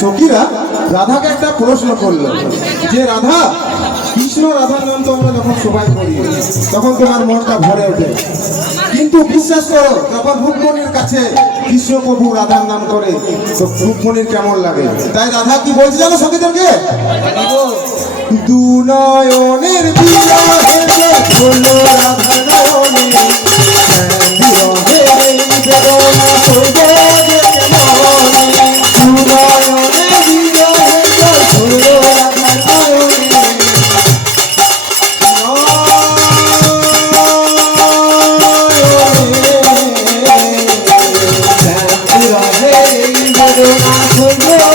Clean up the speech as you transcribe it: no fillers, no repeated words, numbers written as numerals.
সখীরা রাধাকে একটা প্রশ্ন করলো যে রাধা, কৃষ্ণ রাধার নাম তো আমরা যখন সবাই করি তখন তোমার মনটা ভরে ওঠে, কিন্তু বিশ্বাস করো যখন রুক্মণীর কাছে কৃষ্ণ প্রভু রাধার নাম করে তো রুক্মণীর কেমন লাগে। তাই রাধা কি বলছে জানো সখীদেরকে? দু নয়নের বিরহে হলো রাধা নয়নে, বিরহে এই বেদনা হইব যে কেমনে। দু নয়নের বিরহে হলো রাধা নয়নে, বিরহে এই বেদনা হইব